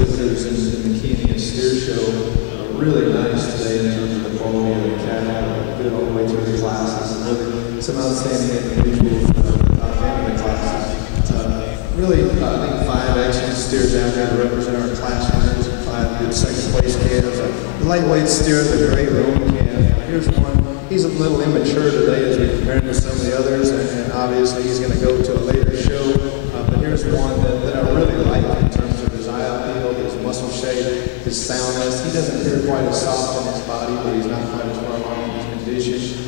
exhibitors in the Keenan Steer Show. Really nice today in terms of the quality of the cattle. Good all the way through the classes. And really some outstanding individuals at the top end of the classes. Really, I think 5 excellent steers out there to represent our class winners and 5 good second place calves. The lightweight steer, the great Roman calf. Here's one. He's a little immature today as we compare him to some of the others, and obviously he's going to go to a later show. But here's one that I really like in terms of his eye appeal, his muscle shape, his soundness. He doesn't appear quite as soft in his body, but he's not quite as far along in his condition.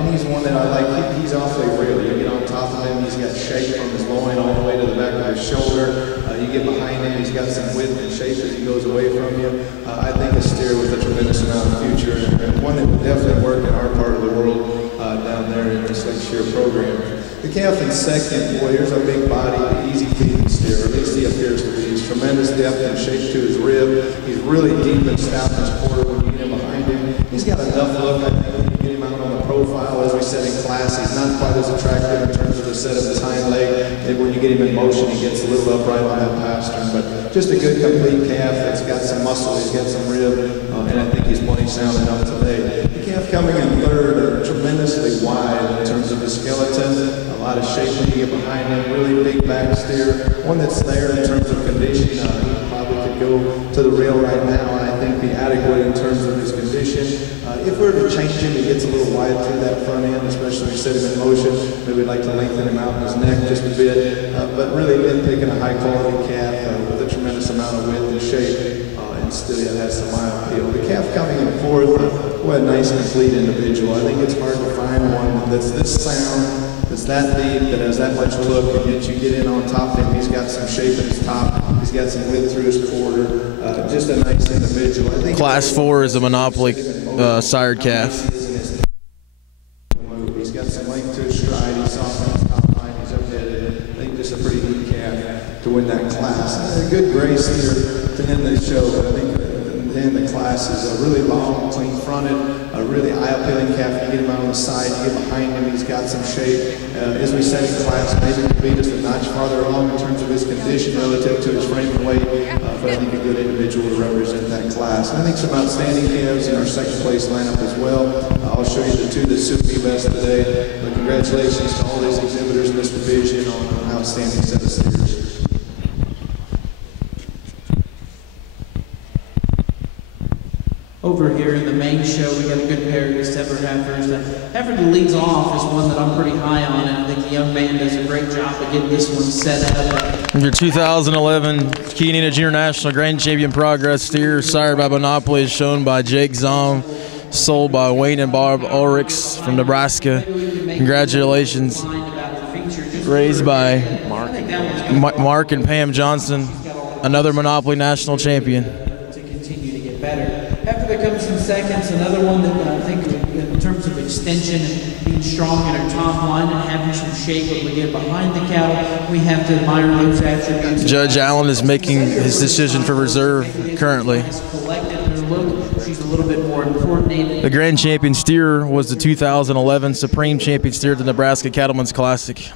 And he's one that I like. He's awfully real. You get on top of him, he's got shape from his loin all the way to the back of his shoulder. You get behind him, he's got some width and shape as he goes away from you. I think a steer with a tremendous amount of future, and one that would definitely work in our part of the world down there in this Lake Shear program. The calf in second, boy, here's a big body, easy feeding steer, or at least he appears to be. He's tremendous depth and shape to his rib. He's really deep and stout in his quarter when you get him behind him. He's got enough look, I think, when you get him out on the profile, as we said in class. He's not quite as attractive in terms of the set of his hind leg. Maybe when you get him in motion, he gets a little upright on that pastern, but just a good complete calf that's got some muscle, he's got some rib, and I think he's plenty sound enough today. The calf coming in third, tremendously wide in terms of his skeleton. A lot of shape when you get behind him, really big back steer. One that's there in terms of condition. He probably could go to the rail right now, and I think be adequate in terms of his condition. If we were to change him, he gets a little wide through that front end, especially if we set him in motion. Maybe we'd like to lengthen him out in his neck just a bit. But really nitpicking a high quality calf with a tremendous amount of width and shape, and still it has some eye appeal. The calf coming in fourth, what a nice complete individual. I think it's hard to find one that's this sound, that's that deep, that has that much look, and yet you get in on top of him. He's got some shape in his top. He's got some width through his quarter. Just a nice individual. I think Class 4 is a Monopoly sired calf. He's got some length to his stride. He's soft on his top line. He's up-headed. I think just a pretty neat calf to win that class. And a good gray steer to end the show. I think to end the class is a really long, clean-fronted, a really eye-appealing calf. You get him out on the side, you get behind him, he's got some shape. As we said in class, maybe could be just a notch farther along in terms of his condition relative to his frame and weight, but I think a good individual to represent that class. And I think some outstanding calves in our second place lineup as well. I'll show you the 2 that suit me best today. But congratulations to all these exhibitors in this division on an outstanding set of steers. Over here in the main show, we got a good pair of December heifers. The heifer that leads off is one that I'm pretty high on, and I think the young man does a great job of getting this one set up. Your 2011 Keenan Junior National Grand Champion Progress steer, sired by Monopoly, is shown by Jake Zom, sold by Wayne and Bob Ulrichs from Nebraska. Congratulations. Raised by Mark and Pam Johnson, another Monopoly National Champion. To continue to get better. After that comes in seconds, another one that I think in terms of extension and being strong in her top line and having some shape when we get behind the cattle, we have to admire those attributes. Judge Allen is making his decision for reserve currently. She's a little bit more coordinated. The Grand Champion steer was the 2011 Supreme Champion steer at the Nebraska Cattlemen's Classic.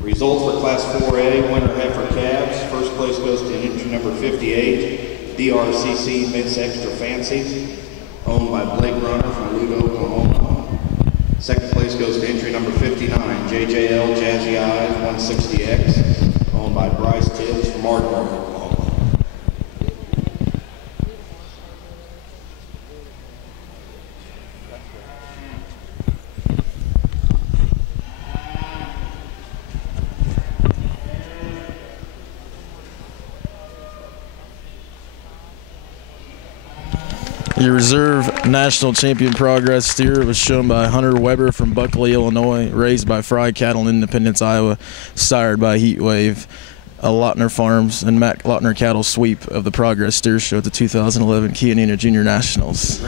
Results for Class 4A, winner heifer calves. First place goes to entry number 58, DRCC Mix Extra Fancy, owned by Blake Runner from Ludo, Oklahoma. Second place goes to entry number 59, JJL Jazzy Eyes 160X, owned by Bryce Tibbs from Ardmore, Oklahoma. Your reserve national champion progress steer was shown by Hunter Weber from Buckley, Illinois, raised by Fry Cattle in Independence, Iowa, sired by Heatwave, Lautner Farms, and Matt Lautner Cattle sweep of the Progress Steer Show at the 2011 Keenan Junior Nationals.